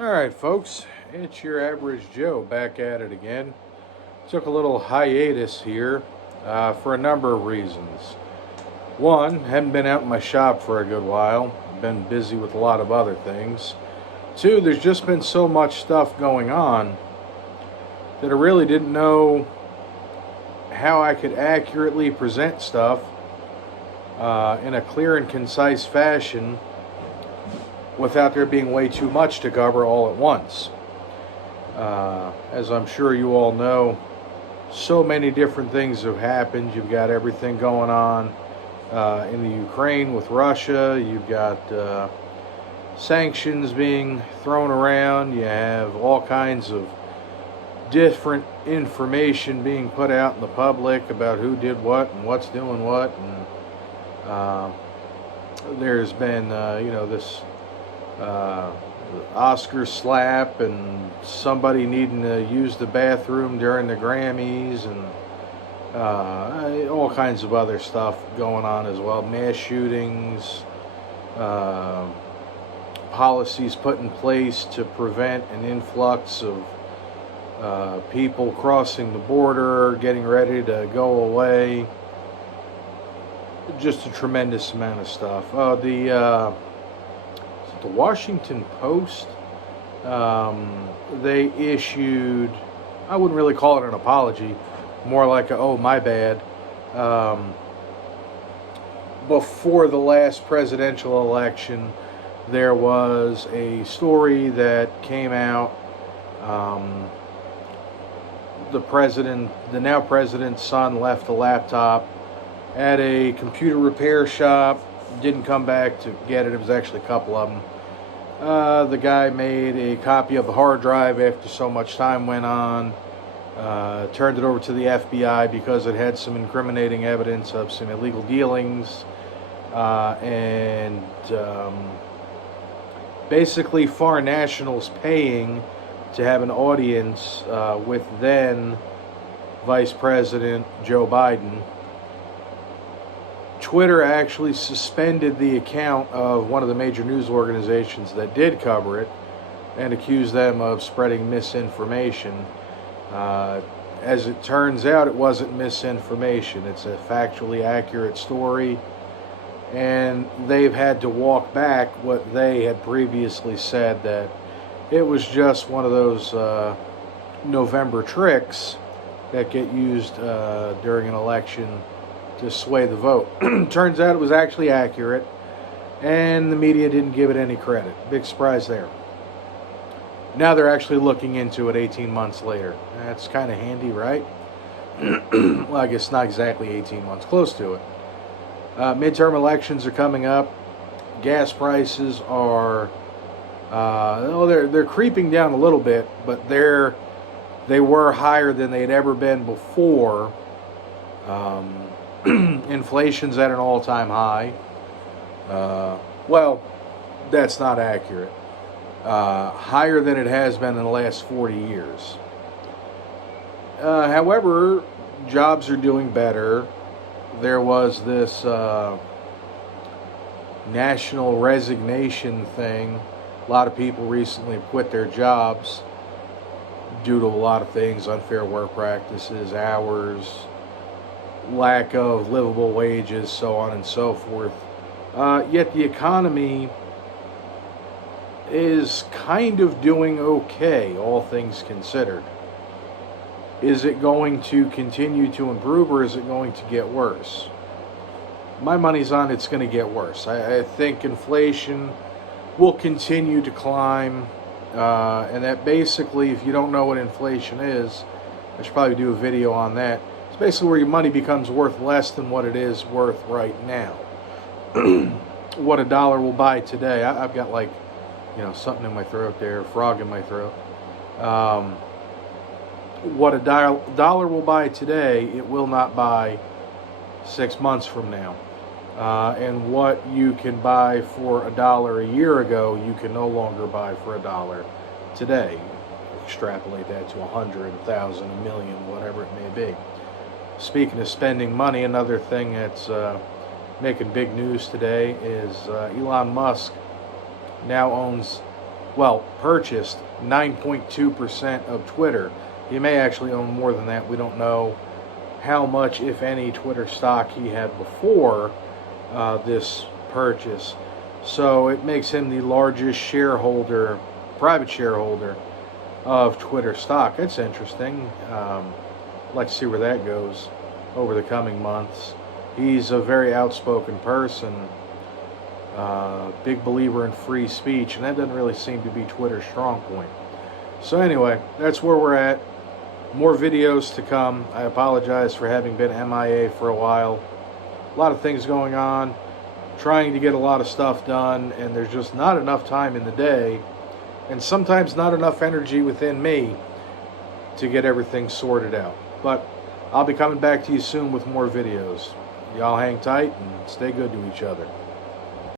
Alright, folks, it's your average Joe back at it again. Took a little hiatus here for a number of reasons. One, hadn't been out in my shop for a good while, been busy with a lot of other things. Two, there's just been so much stuff going on that I really didn't know how I could accurately present stuff in a clear and concise fashion without there being way too much to cover all at once. As I'm sure you all know, so many different things have happened. You've got everything going on in the Ukraine with Russia. You've got sanctions being thrown around. You have all kinds of different information being put out in the public about who did what and what's doing what. And there's been, this Oscar slap and somebody needing to use the bathroom during the Grammys and all kinds of other stuff going on as well. Mass shootings, policies put in place to prevent an influx of people crossing the border, getting ready to go away. Just a tremendous amount of stuff. The Washington Post, they issued, I wouldn't really call it an apology, more like a, oh, my bad. Before the last presidential election, there was a story that came out. The now president's son left a laptop at a computer repair shop, didn't come back to get it. It was actually a couple of them. The guy made a copy of the hard drive after so much time went on, turned it over to the FBI because it had some incriminating evidence of some illegal dealings, and basically foreign nationals paying to have an audience with then Vice President Joe Biden. Twitter actually suspended the account of one of the major news organizations that did cover it and accused them of spreading misinformation. As it turns out, it wasn't misinformation. It's a factually accurate story, and they've had to walk back what they had previously said, that it was just one of those November tricks that get used during an election to sway the vote. Turns out it was actually accurate, and the media didn't give it any credit. Big surprise there. Now they're actually looking into it 18 months later. That's kind of handy, right? Well, I guess not exactly 18 months, close to it. Midterm elections are coming up. Gas prices are, they're creeping down a little bit, but they were higher than they'd ever been before. Inflation's at an all-time high. Well, that's not accurate. Higher than it has been in the last 40 years. However, jobs are doing better. There was this national resignation thing. A lot of people recently quit their jobs due to a lot of things: unfair work practices, hours, lack of livable wages, so on and so forth. Yet the economy is kind of doing okay, all things considered. Is it going to continue to improve, or is it going to get worse? My money's on it's going to get worse. I think inflation will continue to climb, and that basically, if you don't know what inflation is, I should probably do a video on that. Basically where your money becomes worth less than what it is worth right now. What a dollar will buy today. I've got something in my throat there, a frog in my throat. What a dollar will buy today, it will not buy 6 months from now. And what you can buy for $1 a year ago, you can no longer buy for $1 today. Extrapolate that to 100, 1,000, a million, whatever it may be. Speaking of spending money, another thing that's making big news today is Elon Musk now owns purchased 9.2% of Twitter. He may actually own more than that. We don't know how much, if any, Twitter stock he had before this purchase. So it makes him the largest shareholder, private shareholder, of Twitter stock. That's interesting. I'd like to see where that goes over the coming months. He's a very outspoken person, big believer in free speech, and that doesn't really seem to be Twitter's strong point. So anyway, that's where we're at. More videos to come. I apologize for having been MIA for a while. A lot of things going on, trying to get a lot of stuff done, and there's just not enough time in the day, and sometimes not enough energy within me to get everything sorted out. But I'll be coming back to you soon with more videos. Y'all hang tight and stay good to each other.